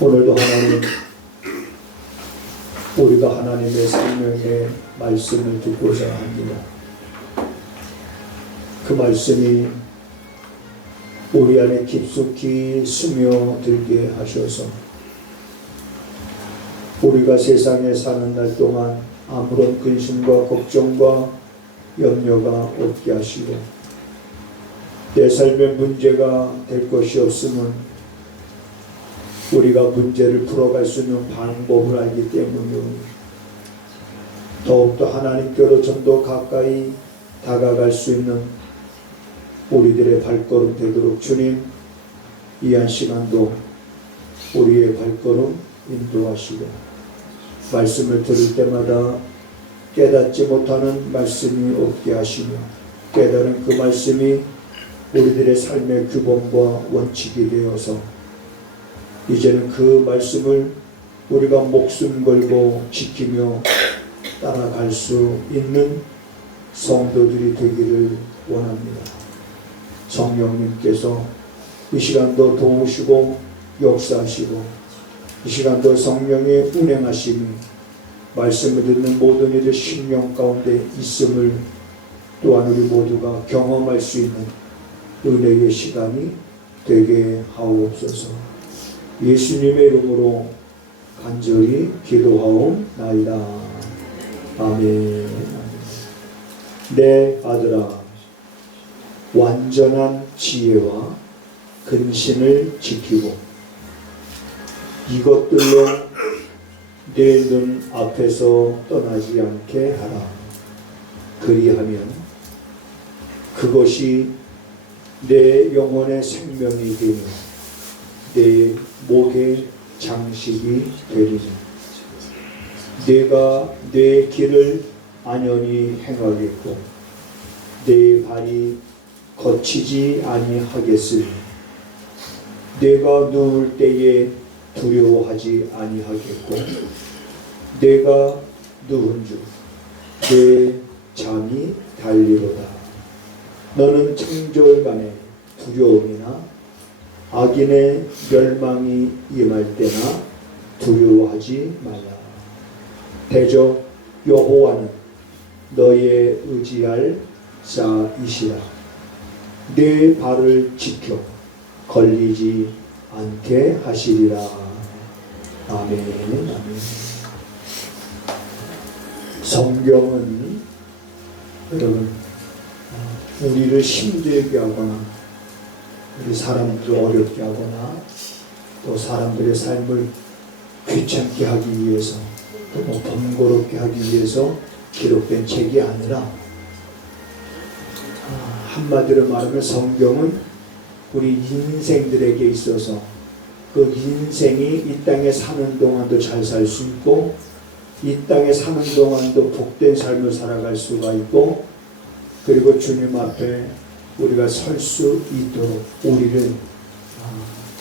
오늘도 하나님, 우리가 하나님의 생명의 말씀을 듣고자 합니다. 그 말씀이 우리 안에 깊숙이 스며들게 하셔서 우리가 세상에 사는 날 동안 아무런 근심과 걱정과 염려가 없게 하시고 내 삶의 문제가 될 것이 없음은 우리가 문제를 풀어갈 수 있는 방법을 알기 때문이요. 더욱더 하나님께로 좀 더 가까이 다가갈 수 있는 우리들의 발걸음 되도록 주님, 이 한 시간도 우리의 발걸음 인도하시고 말씀을 들을 때마다 깨닫지 못하는 말씀이 없게 하시며 깨달은 그 말씀이 우리들의 삶의 규범과 원칙이 되어서 이제는 그 말씀을 우리가 목숨 걸고 지키며 따라갈 수 있는 성도들이 되기를 원합니다. 성령님께서 이 시간도 도우시고 역사하시고 이 시간도 성령의 운행하심이 말씀을 듣는 모든 이들 심령 가운데 있음을 또한 우리 모두가 경험할 수 있는 은혜의 시간이 되게 하옵소서. 예수님의 이름으로 간절히 기도하옵나이다. 아멘. 내 아들아, 완전한 지혜와 근신을 지키고 이것들로 내 눈 앞에서 떠나지 않게 하라. 그리하면 그것이 내 영혼의 생명이 되며 내 목의 장식이 되리니 내가 내 길을 안연히 행하겠고 내 발이 거치지 아니하겠으니 내가 누울 때에 두려워하지 아니하겠고 내가 누운 줄 내 잠이 달리로다. 너는 창졸간에 두려움이나 악인의 멸망이 임할 때나 두려워하지 말라. 대저 여호와는 너의 의지할 자이시라. 내 발을 지켜 걸리지 않게 하시리라. 아멘. 아멘. 성경은 여러분 우리를 힘들게 하거나 우리 사람들을 어렵게 하거나 또 사람들의 삶을 귀찮게 하기 위해서 또 뭐 번거롭게 하기 위해서 기록된 책이 아니라 한마디로 말하면 성경은 우리 인생들에게 있어서 그 인생이 이 땅에 사는 동안도 잘 살 수 있고 이 땅에 사는 동안도 복된 삶을 살아갈 수가 있고 그리고 주님 앞에 우리가 설 수 있도록 우리를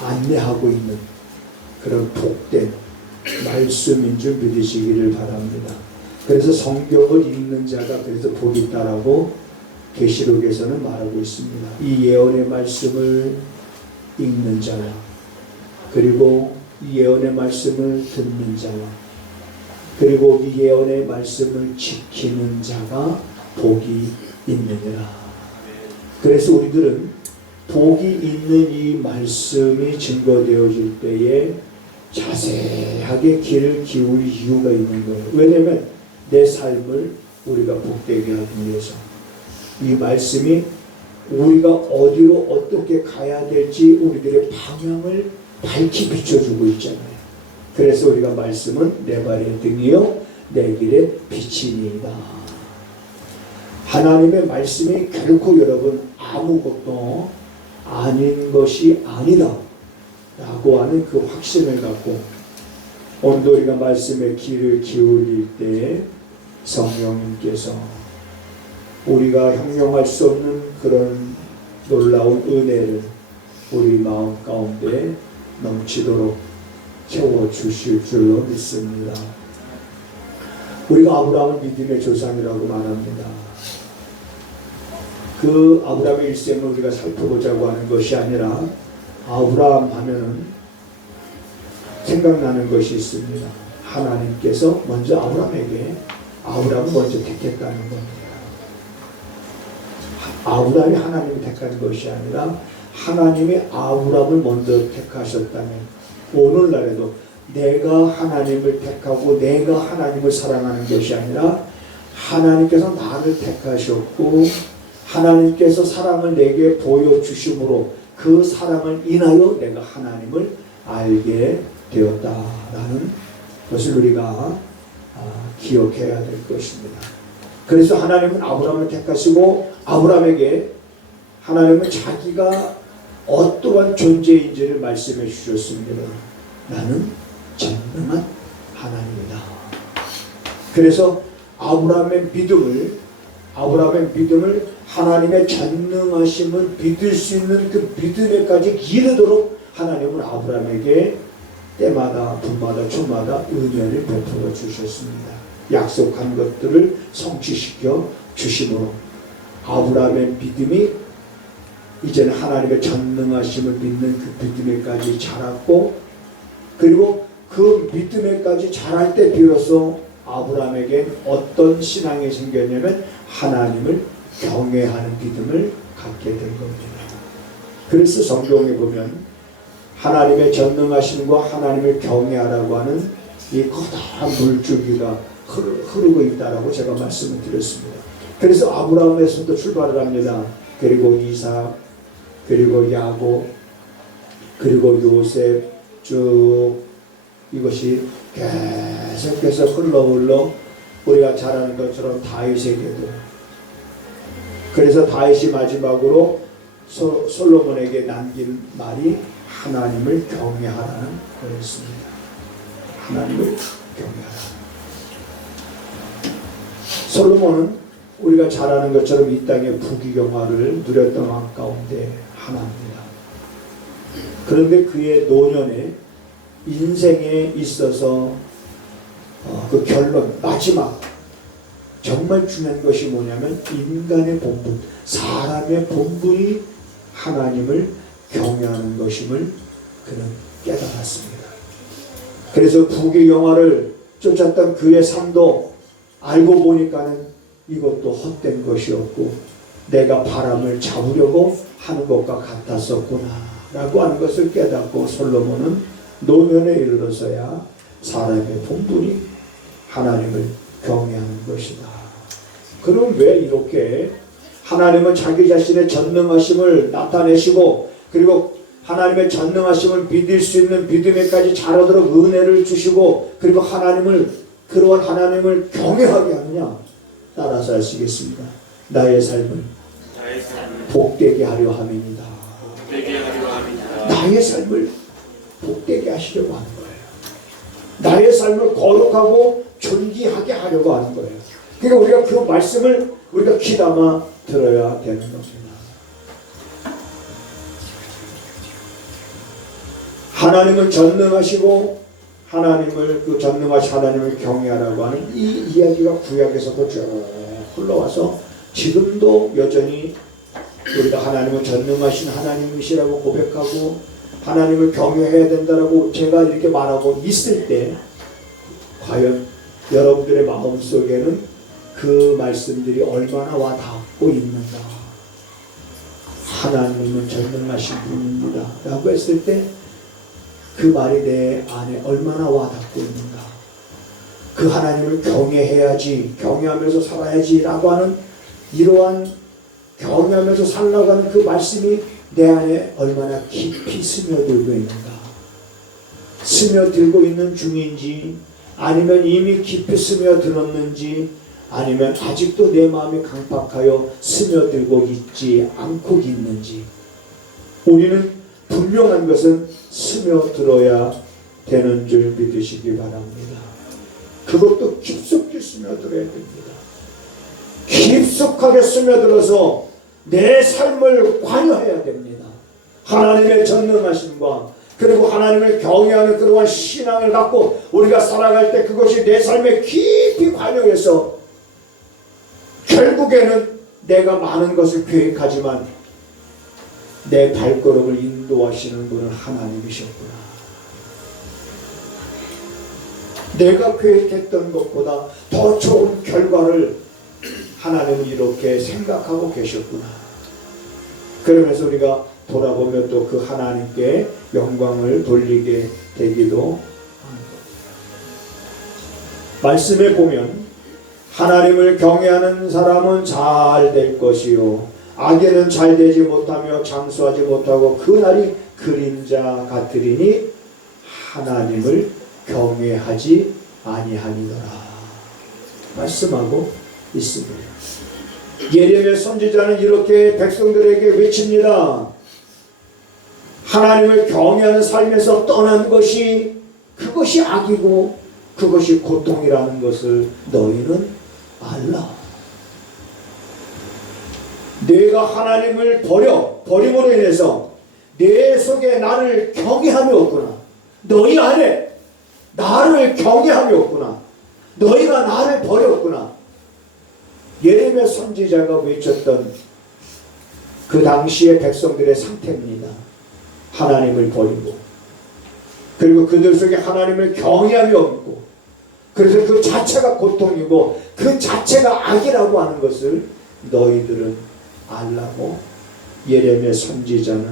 안내하고 있는 그런 복된 말씀인 줄 믿으시기를 바랍니다. 그래서 성경을 읽는 자가 그래서 복이 있다라고 계시록에서는 말하고 있습니다. 이 예언의 말씀을 읽는 자와 그리고 이 예언의 말씀을 듣는 자와 그리고 이 예언의 말씀을 지키는 자가 복이 있느니라. 그래서 우리들은 복이 있는 이 말씀이 증거되어질 때에 자세하게 귀를 기울일 이유가 있는 거예요. 왜냐하면 내 삶을 우리가 복되게 하기 위해서 이 말씀이 우리가 어디로 어떻게 가야 될지 우리들의 방향을 밝히 비춰주고 있잖아요. 그래서 우리가 말씀은 내 발의 등이요 내 길의 빛이니이다. 하나님의 말씀이 결코 여러분 아무것도 아닌 것이 아니다 라고 하는 그 확신을 갖고 오늘도 우리가 말씀에 귀를 기울일 때 성령님께서 우리가 형용할 수 없는 그런 놀라운 은혜를 우리 마음 가운데 넘치도록 채워주실 줄로 믿습니다. 우리가 아브라함을 믿음의 조상이라고 말합니다. 그 아브라함의 일생을 우리가 살펴보자고 하는 것이 아니라 아브라함 하면은 생각나는 것이 있습니다. 하나님께서 먼저 아브라함을 먼저 택했다는 겁니다. 아브라함이 하나님이 택한 것이 아니라 하나님이 아브라함을 먼저 택하셨다면 오늘날에도 내가 하나님을 택하고 내가 하나님을 사랑하는 것이 아니라 하나님께서 나를 택하셨고 하나님께서 사랑을 내게 보여주심으로 그 사랑을 인하여 내가 하나님을 알게 되었다라는 것을 우리가 기억해야 될 것입니다. 그래서 하나님은 아브라함을 택하시고 아브라함에게 하나님은 자기가 어떠한 존재인지를 말씀해 주셨습니다. 나는 전능한 하나님이다. 그래서 아브라함의 믿음을 하나님의 전능하심을 믿을 수 있는 그 믿음에까지 이르도록 하나님은 아브라함에게 때마다 분마다 초마다 은혜를 베풀어 주셨습니다. 약속한 것들을 성취시켜 주심으로 아브라함의 믿음이 이제는 하나님의 전능하심을 믿는 그 믿음에까지 자랐고 그리고 그 믿음에까지 자랄 때 비로소 아브라함에게 어떤 신앙이 생겼냐면 하나님을 경외하는 믿음을 갖게 된 겁니다. 그래서 성경에 보면 하나님의 전능하심과 하나님을 경외하라고 하는 이 커다란 물줄기가 흐르고 있다라고 제가 말씀을 드렸습니다. 그래서 아브라함에서도 출발을 합니다. 그리고 이삭, 그리고 야곱, 그리고 요셉 쭉 이것이 계속해서 흘러 우리가 잘 아는 것처럼 다윗에게도 그래서 다윗이 마지막으로 솔로몬에게 남긴 말이 하나님을 경외하라는 거였습니다. 하나님을 경외하라. 솔로몬은 우리가 잘 아는 것처럼 이 땅의 부귀영화를 누렸던 왕 가운데 하나입니다. 그런데 그의 노년에 인생에 있어서 그 결론 마지막 정말 중요한 것이 뭐냐면 인간의 본분, 사람의 본분이 하나님을 경외하는 것임을 그는 깨달았습니다. 그래서 부귀영화를 쫓았던 그의 삶도 알고 보니까는 이것도 헛된 것이었고 내가 바람을 잡으려고 하는 것과 같았었구나 라고 하는 것을 깨닫고 솔로몬은 노년에 이르러서야 사람의 본분이 하나님을 경외하는 것이다. 그럼 왜 이렇게 하나님은 자기 자신의 전능하심을 나타내시고 그리고 하나님의 전능하심을 믿을 수 있는 믿음에까지 자라도록 은혜를 주시고 그리고 그러한 하나님을 경외하게 하느냐? 따라서 하시겠습니다. 나의 삶을 복되게 하려 함입니다. 나의 삶을 복되게 하시려고 하는 거예요. 나의 삶을 거룩하고 존귀하게 하려고 하는 거예요. 그러니까 우리가 그 말씀을 우리가 귀담아 들어야 되는 겁니다. 하나님은 전능하시고 하나님을 그 전능하신 하나님을 경외하라고 하는 이 이야기가 구약에서도 쭉 흘러와서 지금도 여전히 우리가 하나님은 전능하신 하나님이시라고 고백하고 하나님을 경외해야 된다라고 제가 이렇게 말하고 있을 때 과연 여러분들의 마음속에는 그 말씀들이 얼마나 와 닿고 있는가. 하나님은 전능하신 분입니다 라고 했을 때 그 말이 내 안에 얼마나 와 닿고 있는가. 그 하나님을 경외해야지, 경외하면서 살아야지 라고 하는 이러한 경외하면서 살라고 하는 그 말씀이 내 안에 얼마나 깊이 스며들고 있는가. 스며들고 있는 중인지 아니면 이미 깊이 스며들었는지 아니면 아직도 내 마음이 강팍하여 스며들고 있지 않고 있는지 우리는 분명한 것은 스며들어야 되는 줄 믿으시기 바랍니다. 그것도 깊숙이 스며들어야 됩니다. 깊숙하게 스며들어서 내 삶을 관여해야 됩니다. 하나님의 전능하심과 그리고 하나님을 경외하는 그러한 신앙을 갖고 우리가 살아갈 때 그것이 내 삶에 깊이 관여해서 결국에는 내가 많은 것을 계획하지만 내 발걸음을 인도하시는 분은 하나님이셨구나. 내가 계획했던 것보다 더 좋은 결과를 하나님은 이렇게 생각하고 계셨구나. 그러면서 우리가 돌아보면 또 그 하나님께 영광을 돌리게 되기도 합니다. 말씀에 보면 하나님을 경외하는 사람은 잘 될 것이요 악에는 잘 되지 못하며 장수하지 못하고 그날이 그림자 같으리니 하나님을 경외하지 아니하니더라 말씀하고 있습니다. 예레미야 선지자는 이렇게 백성들에게 외칩니다. 하나님을 경외하는 삶에서 떠난 것이 그것이 악이고 그것이 고통이라는 것을 너희는 알라. 내가 하나님을 버림으로 인해서 내 속에 나를 경외함이 없구나. 너희 안에 나를 경외함이 없구나. 너희가 나를 버렸구나. 예레미야 선지자가 외쳤던 그 당시의 백성들의 상태입니다. 하나님을 버리고 그리고 그들 속에 하나님을 경외함이 없고 그래서 그 자체가 고통이고 그 자체가 악이라고 하는 것을 너희들은 알라고 예레미야 선지자는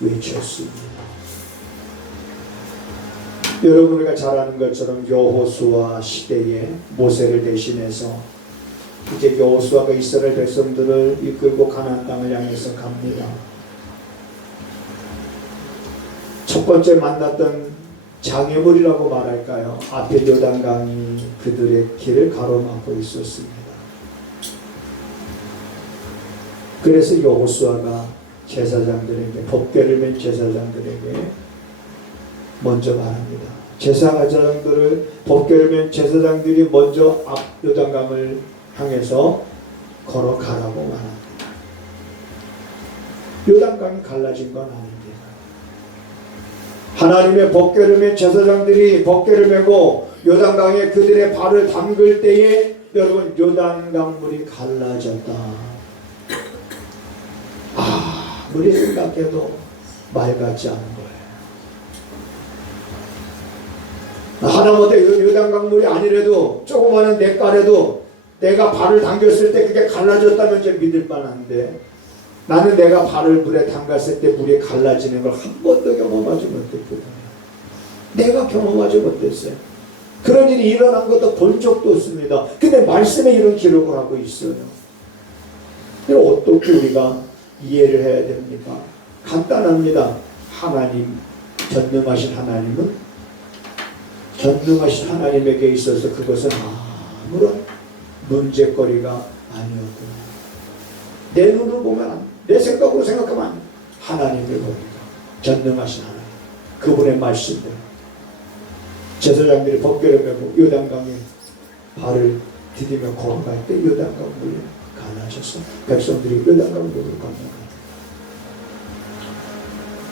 외쳤습니다. 여러분 우리가 잘 아는 것처럼 여호수아 시대에 모세를 대신해서 이제 여호수아가 이스라엘 백성들을 이끌고 가나안 땅을 향해서 갑니다. 첫 번째 만났던 장애물이라고 말할까요? 앞에 요단강이 그들의 길을 가로막고 있었습니다. 그래서 여호수아가 제사장들에게 법궤를 맨 제사장들에게 먼저 말합니다. 제사장들을 법궤를 맨 제사장들이 먼저 앞 요단강을 향해서 걸어가라고 말합니다. 요단강이 갈라진 건 아닙니다. 하나님의 법궤를 맨 제사장들이 법궤를 메고 요단강에 그들의 발을 담글 때에 여러분 요단강물이 갈라졌다. 아무리 생각해도 말 같지 않은 거예요. 하다못해 요단강물이 아니래도 조그마한 냇가래도 내가 발을 담겼을 때 그게 갈라졌다면 이제 믿을 만한데 나는 내가 발을 물에 담갔을 때 물이 갈라지는 걸 한 번도 경험하지 못했거든요. 내가 경험하지 못했어요. 그런 일이 일어난 것도 본 적도 없습니다. 근데 말씀에 이런 기록을 하고 있어요. 그럼 어떻게 우리가 이해를 해야 됩니까? 간단합니다. 하나님, 전능하신 하나님은 전능하신 하나님에게 있어서 그것은 아무런 문제거리가 아니었구나. 내 눈으로 보면 내 생각으로 생각하면 하나님을 봅니다. 전능하신 하나님, 그분의 말씀대로 제사장들이 법궤를 메고 요단강에 발을 디디며 걸어갈 때 요단강 물이 갈라져서 백성들이 요단강 물을 건너갑니다.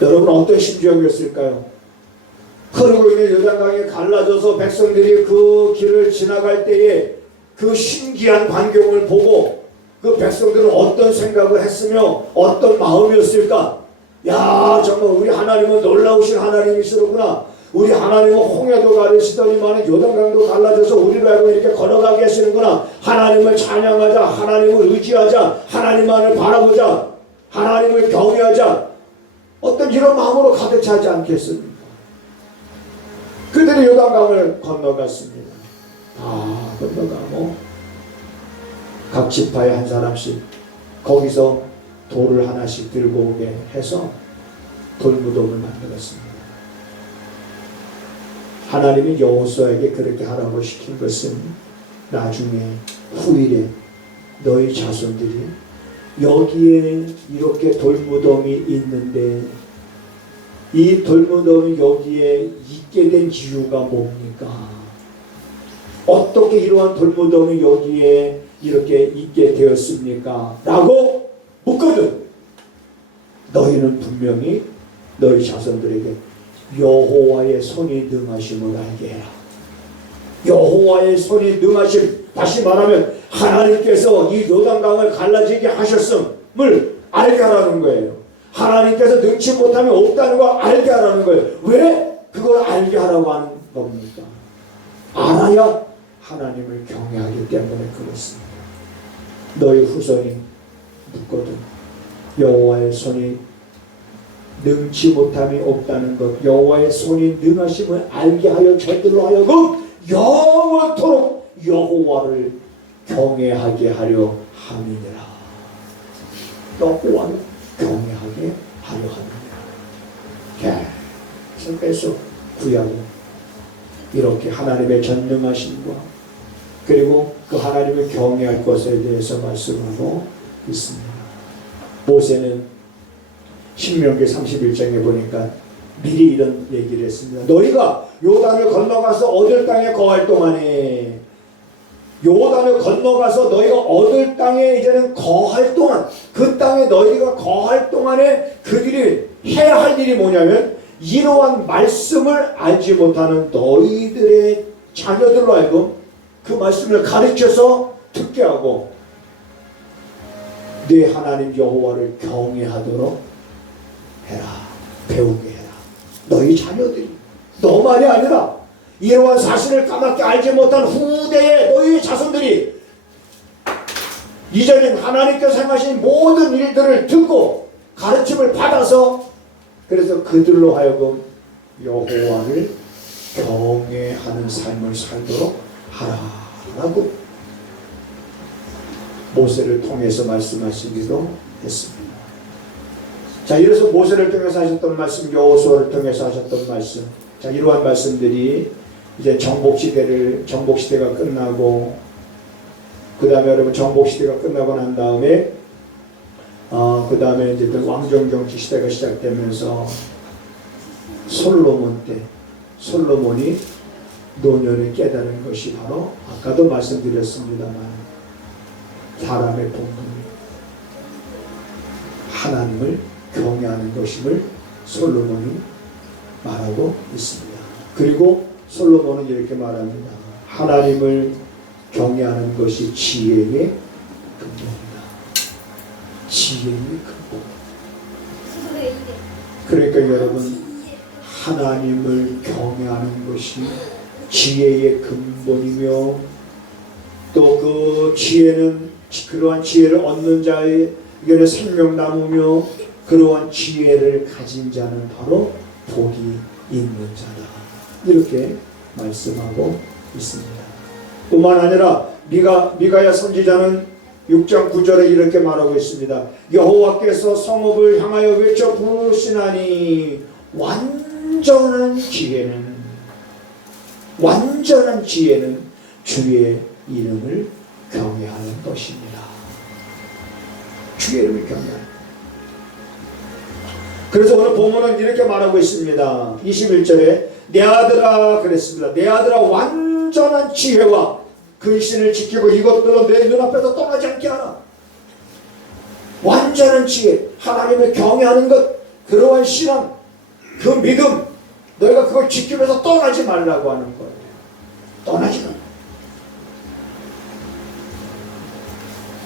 여러분 어떤 심정이었을까요? 흐르고 있는 요단강이 갈라져서 백성들이 그 길을 지나갈 때에 그 신기한 광경을 보고 그 백성들은 어떤 생각을 했으며 어떤 마음이었을까? 야, 정말 우리 하나님은 놀라우신 하나님이시로구나. 우리 하나님은 홍해도 가르시더니만 요단강도 갈라져서 우리를 알고 이렇게 걸어가게 하시는구나. 하나님을 찬양하자, 하나님을 의지하자, 하나님만을 바라보자, 하나님을 경외하자. 어떤 이런 마음으로 가득 차지 않겠습니까? 그들이 요단강을 건너갔습니다. 다 건너가고 각 지파에 한 사람씩 거기서 돌을 하나씩 들고 오게 해서 돌무덤을 만들었습니다. 하나님이 여호수아에게 그렇게 하라고 시킨 것은 나중에 후일에 너희 자손들이 여기에 이렇게 돌무덤이 있는데 이 돌무덤이 여기에 있게 된 이유가 뭡니까? 어떻게 이러한 돌무덤이 여기에 이렇게 있게 되었습니까? 라고 묻거든. 너희는 분명히 너희 자손들에게 여호와의 손이 능하심을 알게 해라. 여호와의 손이 능하심, 다시 말하면 하나님께서 이 요단강을 갈라지게 하셨음을 알게 하라는 거예요. 하나님께서 능치 못함이 없다는 걸 알게 하라는 거예요. 왜 그걸 알게 하라고 하는 겁니까? 알아야 하나님을 경외하기 때문에 그렇습니다. 너희 후손이 묻거든 여호와의 손이 능치 못함이 없다는 것, 여호와의 손이 능하심을 알게 하여 저들로 하여금 영원토록 여호와를 경외하게 하려 함이니라. 여호와를 경외하게 하려 함이니라. 계속 구약은 이렇게 하나님의 전능하심과 그리고 그 하나님을 경외할 것에 대해서 말씀하고 있습니다. 모세는 신명기 31장에 보니까 미리 이런 얘기를 했습니다. 너희가 요단을 건너가서 얻을 땅에 거할 동안에, 요단을 건너가서 너희가 얻을 땅에 이제는 거할 동안, 그 땅에 너희가 거할 동안에 그들이 해야 할 일이 뭐냐면 이러한 말씀을 알지 못하는 너희들의 자녀들로 하여금 그 말씀을 가르쳐서 듣게 하고 네 하나님 여호와를 경외하도록 해라. 배우게 해라. 너희 자녀들이, 너만이 아니라 이러한 사실을 까맣게 알지 못한 후대의 너희 자손들이 이전에 하나님께서 행하신 모든 일들을 듣고 가르침을 받아서 그래서 그들로 하여금 여호와를 경외하는 삶을 살도록 하라라고 모세를 통해서 말씀하시기도 했습니다. 자, 이래서 모세를 통해서 하셨던 말씀, 여호수아를 통해서 하셨던 말씀, 자, 이러한 말씀들이 이제 정복시대가 끝나고, 그 다음에 여러분 정복시대가 끝나고 난 다음에 그 다음에 이제 왕정정치 시대가 시작되면서 솔로몬 때 솔로몬이 노년에 깨달은 것이 바로 아까도 말씀드렸습니다만 사람의 본분이 하나님을 경외하는 것임을 솔로몬이 말하고 있습니다. 그리고 솔로몬은 이렇게 말합니다. 하나님을 경외하는 것이 지혜의 근본이다. 지혜의 근본. 그러니까 여러분, 하나님을 경외하는 것이 지혜의 근본이며 또 그 지혜는 그러한 지혜를 얻는 자에게는 생명나무며 그러한 지혜를 가진 자는 바로 복이 있는 자다. 이렇게 말씀하고 있습니다. 뿐만 아니라 미가야 선지자는 6장 9절에 이렇게 말하고 있습니다. 여호와께서 성읍을 향하여 외쳐 부르시나니 완전한 지혜는 주의 이름을 경외하는 것입니다. 주의 이름을 경외하는. 그래서 오늘 본문은 이렇게 말하고 있습니다. 21절에 내 아들아 그랬습니다. 내 아들아 완전한 지혜와 근신을 지키고 이것들로 내 눈앞에서 떠나지 않게 하라. 완전한 지혜, 하나님을 경외하는 것, 그러한 신앙, 그 믿음, 너희가 그걸 지키면서 떠나지 말라고 하는 거예요. 떠나지 마.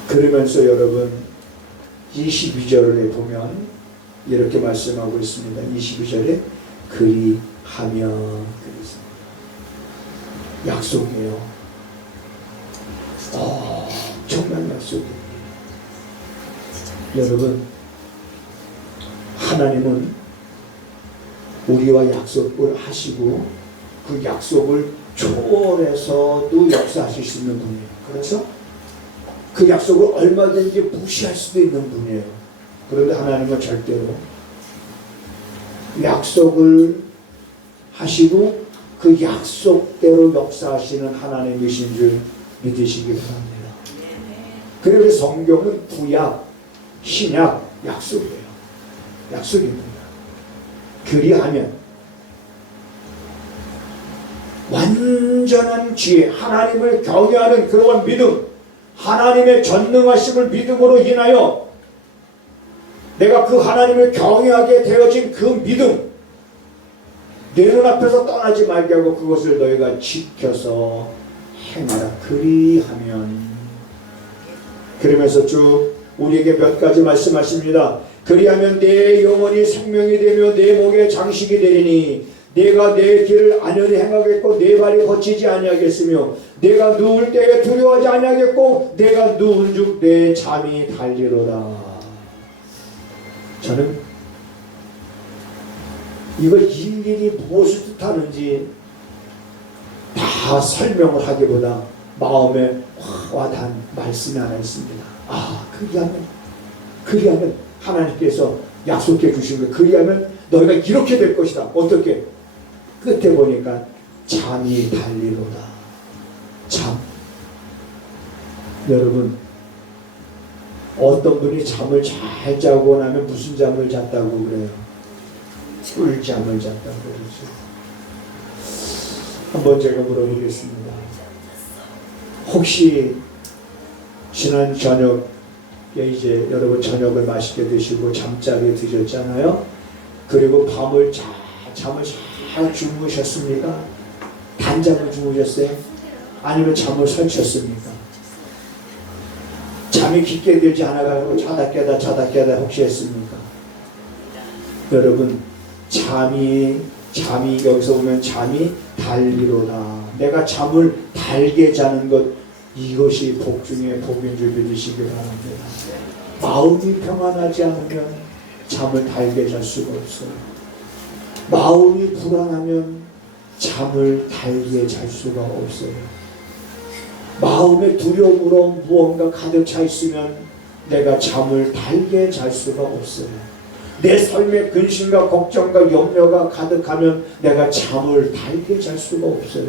그러면서 여러분 22절에 보면 이렇게 말씀하고 있습니다. 22절에 그리하며 그랬습니다. 약속이에요. 정말 약속이에요. 여러분, 하나님은 우리와 약속을 하시고 그 약속을 초월해서도 역사하실 수 있는 분이에요. 그래서 그 약속을 얼마든지 무시할 수도 있는 분이에요. 그런데 하나님은 절대로 약속을 하시고 그 약속대로 역사하시는 하나님이신 줄 믿으시기 바랍니다. 그래서 성경은 구약, 신약, 약속이에요. 약속입니다. 그리하면 완전한 지혜, 하나님을 경외하는 그러한 믿음, 하나님의 전능하심을 믿음으로 인하여 내가 그 하나님을 경외하게 되어진 그 믿음, 내 눈앞에서 떠나지 말게 하고 그것을 너희가 지켜서 행하라. 그리하면, 그러면서 쭉 우리에게 몇 가지 말씀하십니다. 그리하면 내 영혼이 생명이 되며 내 목에 장식이 되리니 내가 내 길을 안연히 행하겠고 내 발이 거치지 아니하겠으며 내가 누울 때에 두려워하지 아니하겠고 내가 누운 즉 내 잠이 달리로다. 저는 이거 일일이 무엇을 뜻하는지 다 설명을 하기보다 마음에 확 와닿은 말씀이 하나 있습니다. 그리하면 하나님께서 약속해 주신 거예요. 그리하면 너희가 이렇게 될 것이다. 어떻게? 끝에 보니까 잠이 달리로다. 잠. 여러분, 어떤 분이 잠을 잘 자고 나면 무슨 잠을 잤다고 그래요? 꿀잠을 잤다고 그러죠. 한번 제가 물어보겠습니다. 혹시 지난 저녁에 이제 여러분 저녁을 맛있게 드시고 잠자리에 드셨잖아요. 그리고 잠을 잘 주무셨습니까? 단잠을 주무셨어요? 아니면 잠을 설쳤습니까? 잠이 깊게 들지 않아가지고 자다 깨다 혹시 했습니까? 여러분, 잠이 여기서 보면 잠이 달리로다. 내가 잠을 달게 자는 것, 이것이 복 중에 복인 줄 믿으시기 바랍니다. 마음이 평안하지 않으면 잠을 달게 잘 수가 없어요. 마음이 불안하면 잠을 달게 잘 수가 없어요. 마음의 두려움으로 무언가 가득 차 있으면 내가 잠을 달게 잘 수가 없어요. 내 삶에 근심과 걱정과 염려가 가득하면 내가 잠을 달게 잘 수가 없어요.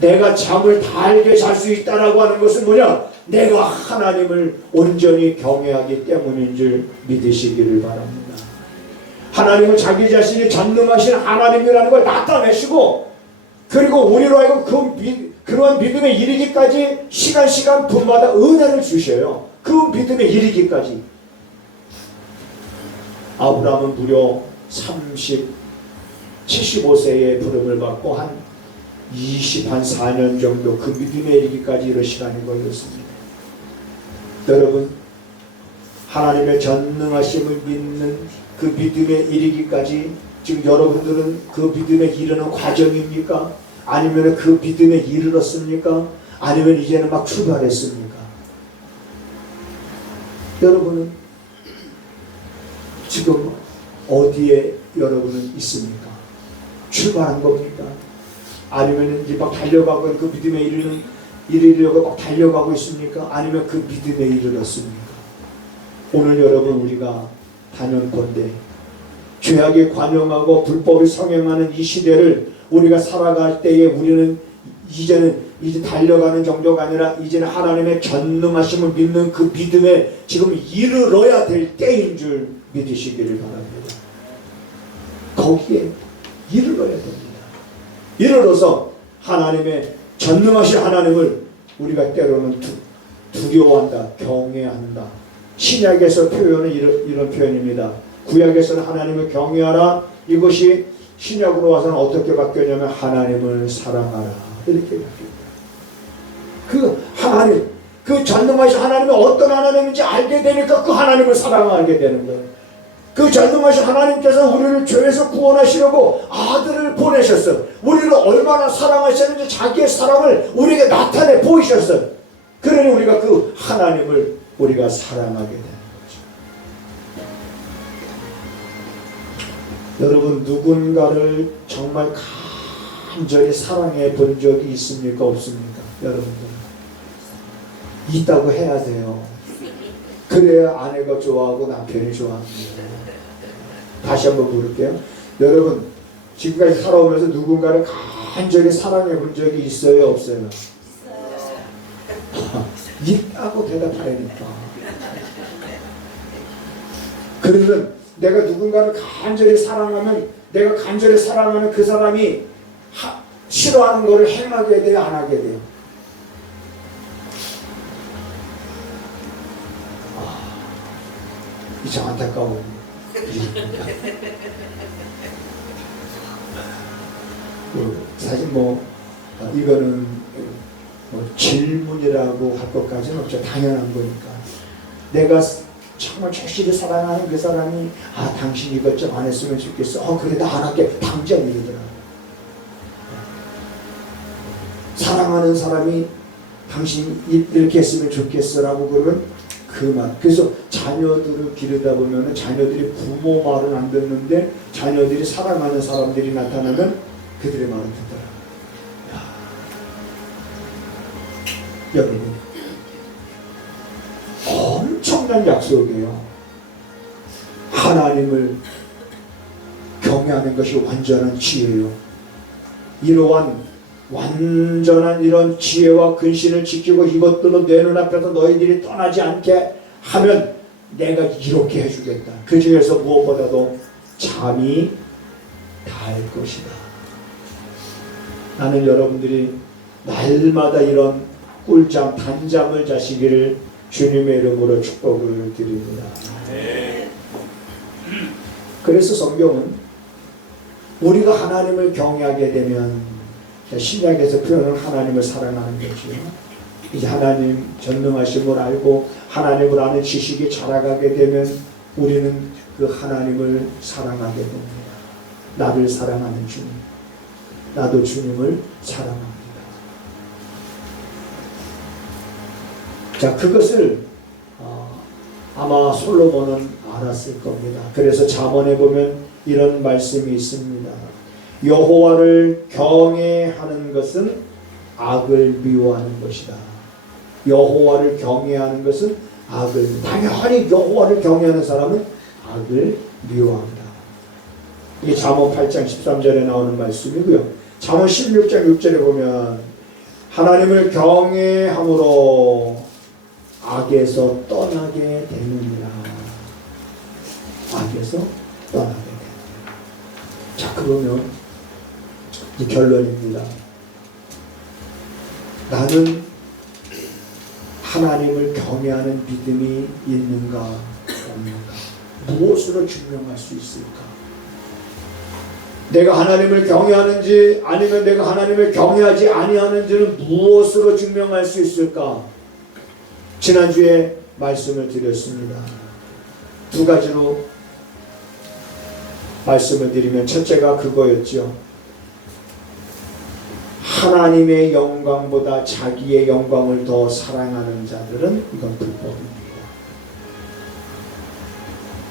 내가 잠을 달게 잘 수 있다라고 하는 것은 뭐냐? 내가 하나님을 온전히 경외하기 때문인 줄 믿으시기를 바랍니다. 하나님은 자기 자신이 전능하신 하나님이라는 걸 나타내시고, 그리고 우리로 하여금 그러한 믿음에 이르기까지 시간 분마다 은혜를 주셔요. 그 믿음에 이르기까지. 아브라함은 무려 75세에 부름을 받고 한 4년 정도 그 믿음에 이르기까지 이런 시간이 걸렸습니다. 여러분, 하나님의 전능하심을 믿는 그 믿음에 이르기까지 지금 여러분들은 그 믿음에 이르는 과정입니까? 아니면 그 믿음에 이르렀습니까? 아니면 이제는 막 출발했습니까? 여러분은 지금 어디에 여러분은 있습니까? 출발한 겁니까? 아니면 이제 막 달려가고 그 믿음에 이르려고 막 달려가고 있습니까? 아니면 그 믿음에 이르렀습니까? 오늘 여러분, 우리가 단연컨대 죄악에 관용하고 불법을 성행하는 이 시대를 우리가 살아갈 때에 우리는 이제 달려가는 정도가 아니라 이제는 하나님의 전능하심을 믿는 그 믿음에 지금 이르러야 될 때인 줄 믿으시기를 바랍니다. 거기에 이르러야 됩니다. 이르러서 하나님의 전능하신 하나님을 우리가 때로는 두려워한다, 경외한다. 신약에서 표현은 이런 표현입니다. 구약에서는 하나님을 경외하라. 이것이 신약으로 와서는 어떻게 바뀌었냐면 하나님을 사랑하라. 이렇게 바뀌었다. 그 하나님, 그 전능하신 하나님이 어떤 하나님인지 알게 되니까 그 하나님을 사랑하게 되는 거예요. 그 전능하신 하나님께서 우리를 죄에서 구원하시려고 아들을 보내셨어요. 우리를 얼마나 사랑하셨는지 자기의 사랑을 우리에게 나타내 보이셨어요. 그러니 우리가 그 하나님을 우리가 사랑하게 되는 거죠. 여러분, 누군가를 정말 간절히 사랑해 본 적이 있습니까? 없습니까? 여러분들 있다고 해야 돼요. 그래야 아내가 좋아하고 남편이 좋아합니다. 다시 한번 물을게요. 여러분, 지금까지 살아오면서 누군가를 간절히 사랑해 본 적이 있어요? 없어요? 있다고 대답하니까. 그러면 내가 누군가를 간절히 사랑하면 내가 간절히 사랑하는 그 사람이 싫어하는 것을 행하게 돼요? 안 하게 돼요? 참 안타까워요. 사실 이거는 질문이라고 할 것까지는 없죠. 당연한 거니까. 내가 정말 절실히 사랑하는 그 사람이 당신 이것 좀 안 했으면 좋겠어. 그래 나 안 할게. 당장 이러더라. 사랑하는 사람이 당신 이렇게 했으면 좋겠어라고 그러면 그 말. 그래서 자녀들을 기르다 보면 자녀들이 부모 말은 안 듣는데 자녀들이 사랑하는 사람들이 나타나면 그들의 말을 듣더라. 여러분, 엄청난 약속이에요. 하나님을 경외하는 것이 완전한 지혜예요. 이러한 완전한 이런 지혜와 근신을 지키고 이것들로 내 눈앞에서 너희들이 떠나지 않게 하면 내가 이렇게 해주겠다. 그 중에서 무엇보다도 잠이 달 것이다. 나는 여러분들이 날마다 이런 꿀잠, 단잠을 자시기를 주님의 이름으로 축복을 드립니다. 그래서 성경은 우리가 하나님을 경외하게 되면 신약에서 표현을 하나님을 사랑하는 거죠. 이제 하나님 전능하심을 알고 하나님을 아는 지식이 자라가게 되면 우리는 그 하나님을 사랑하게 됩니다. 나를 사랑하는 주님, 나도 주님을 사랑합니다. 자, 그것을 아마 솔로몬은 알았을 겁니다. 그래서 잠언에 보면 이런 말씀이 있습니다. 여호와를 경외하는 것은 악을 미워하는 것이다. 여호와를 경외하는 것은 악을, 당연히 여호와를 경외하는 사람은 악을 미워합니다. 이게 잠언 8장 13절에 나오는 말씀이고요. 잠언 16장 6절에 보면 하나님을 경외함으로 악에서 떠나게 되느니라. 악에서 떠나게 되느니라. 자, 그러면 이 결론입니다. 나는 하나님을 경외하는 믿음이 있는가 없는가? 무엇으로 증명할 수 있을까? 내가 하나님을 경외하는지 아니면 내가 하나님을 경외하지 아니하는지는 무엇으로 증명할 수 있을까? 지난주에 말씀을 드렸습니다. 두 가지로 말씀을 드리면 첫째가 그거였죠. 하나님의 영광보다 자기의 영광을 더 사랑하는 자들은 이건 불법입니다.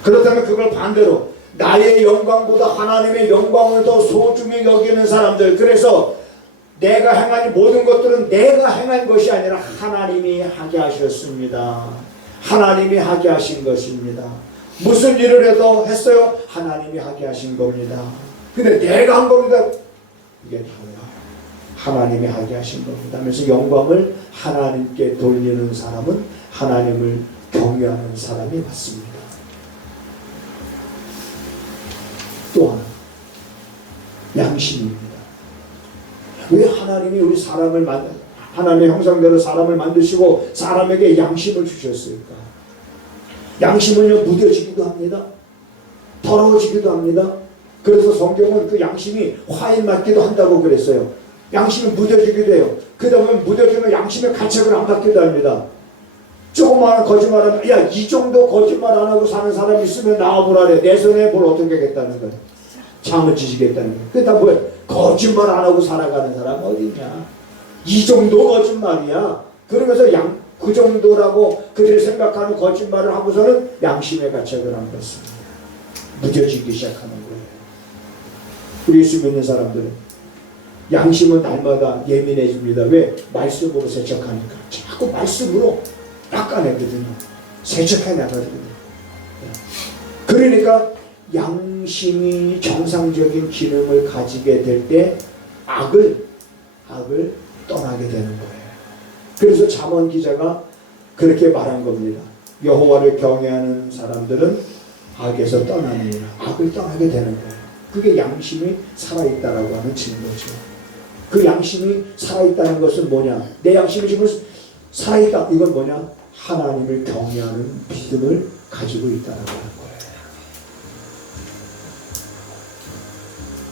그렇다면 그걸 반대로 나의 영광보다 하나님의 영광을 더 소중히 여기는 사람들, 그래서 내가 행한 모든 것들은 내가 행한 것이 아니라 하나님이 하게 하셨습니다. 하나님이 하게 하신 것입니다. 무슨 일을 해도 했어요? 하나님이 하게 하신 겁니다. 근데 내가 한 겁니다. 이게 다르다. 하나님이 하게 하신 겁니다. 그래서 영광을 하나님께 돌리는 사람은 하나님을 경외하는 사람이 맞습니다. 또 하나, 양심입니다. 왜 하나님이 우리 사람을 하나님의 형상대로 사람을 만드시고 사람에게 양심을 주셨을까? 양심은요, 무뎌지기도 합니다. 더러워지기도 합니다. 그래서 성경은 그 양심이 화인 맞기도 한다고 그랬어요. 양심이 무뎌지기도 해요. 그러다 보면 무뎌지면 양심의 가책을 안 받기도 합니다. 조그마한 거짓말하면, 야, 이 정도 거짓말 안 하고 사는 사람이 있으면 나와보라래. 내 손에 뭘 어떻게 하겠다는 거예요. 잠을 지시겠다는 거예요. 그러다 뭐야? 거짓말 안 하고 살아가는 사람 어디냐? 이 정도 거짓말이야. 그러면서 그 정도라고 그들이 생각하는 거짓말을 하고서는 양심의 가책을 안 받습니다. 무뎌지기 시작하는 거예요. 우리 예수 믿는 사람들은 양심은 날마다 예민해집니다. 왜? 말씀으로 세척하니까. 자꾸 말씀으로 닦아내거든요. 세척해 나가거든요. 그러니까 양심이 정상적인 기능을 가지게 될 때 악을 떠나게 되는 거예요. 그래서 잠언 기자가 그렇게 말한 겁니다. 여호와를 경외하는 사람들은 악에서 떠나느니라. 악을 떠나게 되는 거예요. 그게 양심이 살아있다라고 하는 증거죠. 그 양심이 살아있다는 것은 뭐냐? 내 양심이 지금 살아있다. 이건 뭐냐? 하나님을 경외하는 믿음을 가지고 있다라고 하는 거예요.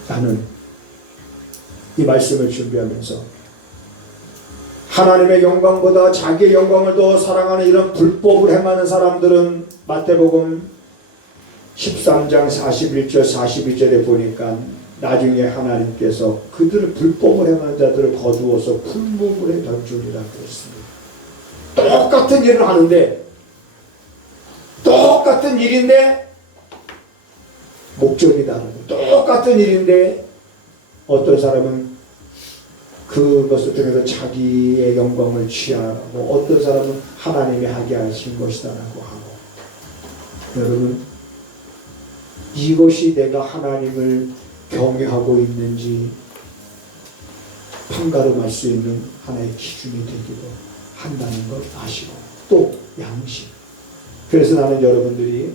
나는 이 말씀을 준비하면서 하나님의 영광보다 자기의 영광을 더 사랑하는 이런 불법을 행하는 사람들은 마태복음 13장 41절 42절에 보니까 나중에 하나님께서 그들을 불법을 행하는 자들을 거두어서 풀무불에 던주리라 그랬습니다. 똑같은 일을 하는데, 똑같은 일인데 목적이 다르고, 똑같은 일인데 어떤 사람은 그것을 통해서 자기의 영광을 취하고, 어떤 사람은 하나님이 하게 하신 것이다라고 하고. 여러분, 이것이 내가 하나님을 경외하고 있는지 판가름할 수 있는 하나의 기준이 되기도 한다는 걸 아시고, 또 양심. 그래서 나는 여러분들이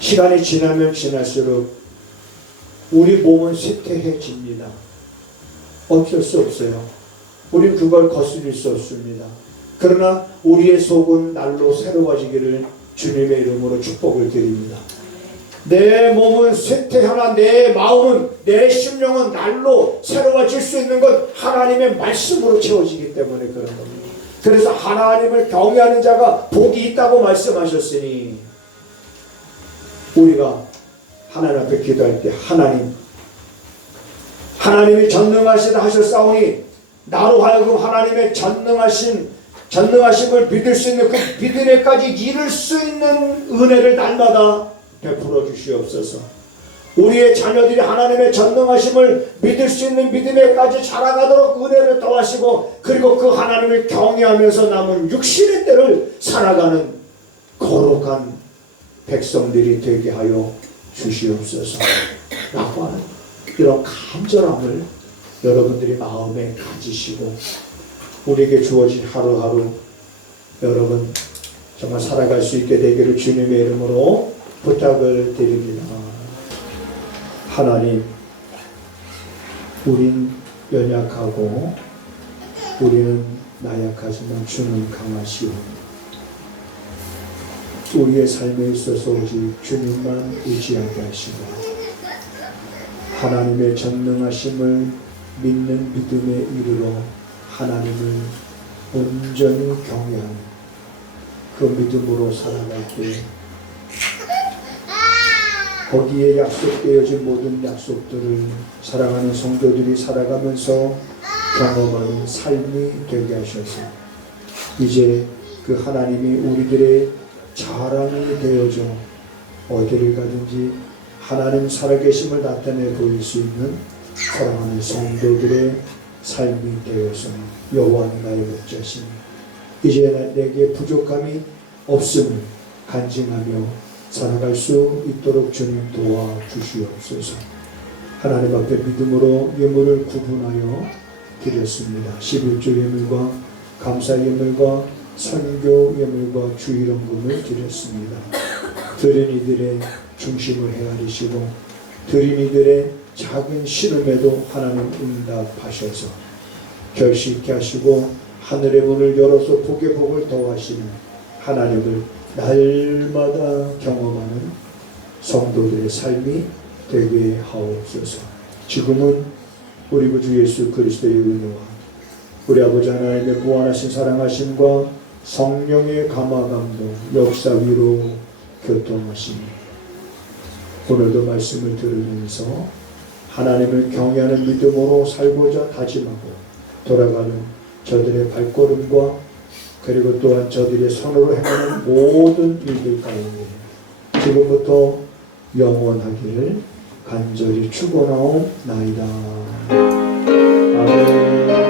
시간이 지나면 지날수록 우리 몸은 쇠퇴해집니다. 어쩔 수 없어요. 우린 그걸 거스릴 수 없습니다. 그러나 우리의 속은 날로 새로워지기를 주님의 이름으로 축복을 드립니다. 내 몸은 쇠퇴하나 내 마음은, 내 심령은 날로 새로워질 수 있는 건 하나님의 말씀으로 채워지기 때문에 그런 겁니다. 그래서 하나님을 경외하는 자가 복이 있다고 말씀하셨으니, 우리가 하나님 앞에 기도할 때 하나님이 전능하시다 하셨사오니 나로 하여금 하나님의 전능하심을 믿을 수 있는 그 믿음에까지 이를 수 있는 은혜를 날마다 베풀어 주시옵소서. 우리의 자녀들이 하나님의 전능하심을 믿을 수 있는 믿음에까지 자라가도록 은혜를 더하시고, 그리고 그 하나님을 경외하면서 남은 육신의 때를 살아가는 거룩한 백성들이 되게 하여 주시옵소서 라고 하는 이런 간절함을 여러분들이 마음에 가지시고, 우리에게 주어진 하루하루 여러분 정말 살아갈 수 있게 되기를 주님의 이름으로 부탁을 드립니다. 하나님, 우린 연약하고 우리는 나약하지만 주는 강하시오. 우리의 삶에 있어서 오직 주님만 의지하게 하시고, 하나님의 전능하심을 믿는 믿음에 이르러 하나님을 온전히 경외하는 그 믿음으로 살아갈 때, 거기에 약속되어진 모든 약속들을 사랑하는 성도들이 살아가면서 경험하는 삶이 되게 하셔서, 이제 그 하나님이 우리들의 자랑이 되어져 어디를 가든지 하나님 살아계심을 나타내 보일 수 있는 사랑하는 성도들의 삶이 되어서 여호와는 나의 목자시니 이제 내게 부족함이 없음을 간증하며 살아갈 수 있도록 주님 도와주시옵소서. 하나님 앞에 믿음으로 예물을 구분하여 드렸습니다. 11조 예물과 감사 예물과 선교 예물과 주일원금을 드렸습니다. 드린 이들의 중심을 헤아리시고, 드린 이들의 작은 시름에도 하나님 응답하셔서 결실케 하시고, 하늘의 문을 열어서 복의 복을 더하시는 하나님을 날마다 경험하는 성도들의 삶이 되게 하옵소서. 지금은 우리 구주 예수 그리스도의 은혜와 우리 아버지 하나님의 무한하신 사랑하심과 성령의 감화감동 역사 위로 교통하시니, 오늘도 말씀을 들으면서 하나님을 경외하는 믿음으로 살고자 다짐하고 돌아가는 저들의 발걸음과, 그리고 또한 저들의 손으로 행하는 모든 일들 가운데 지금부터 영원하기를 간절히 축원하옵나이다. 아멘.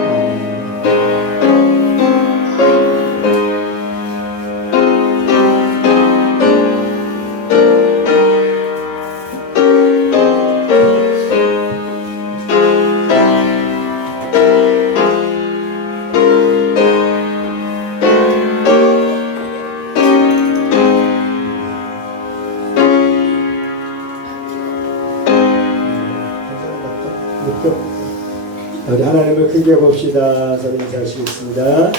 우리 하나님을 크게 봅시다. 서로 인사하시겠습니다.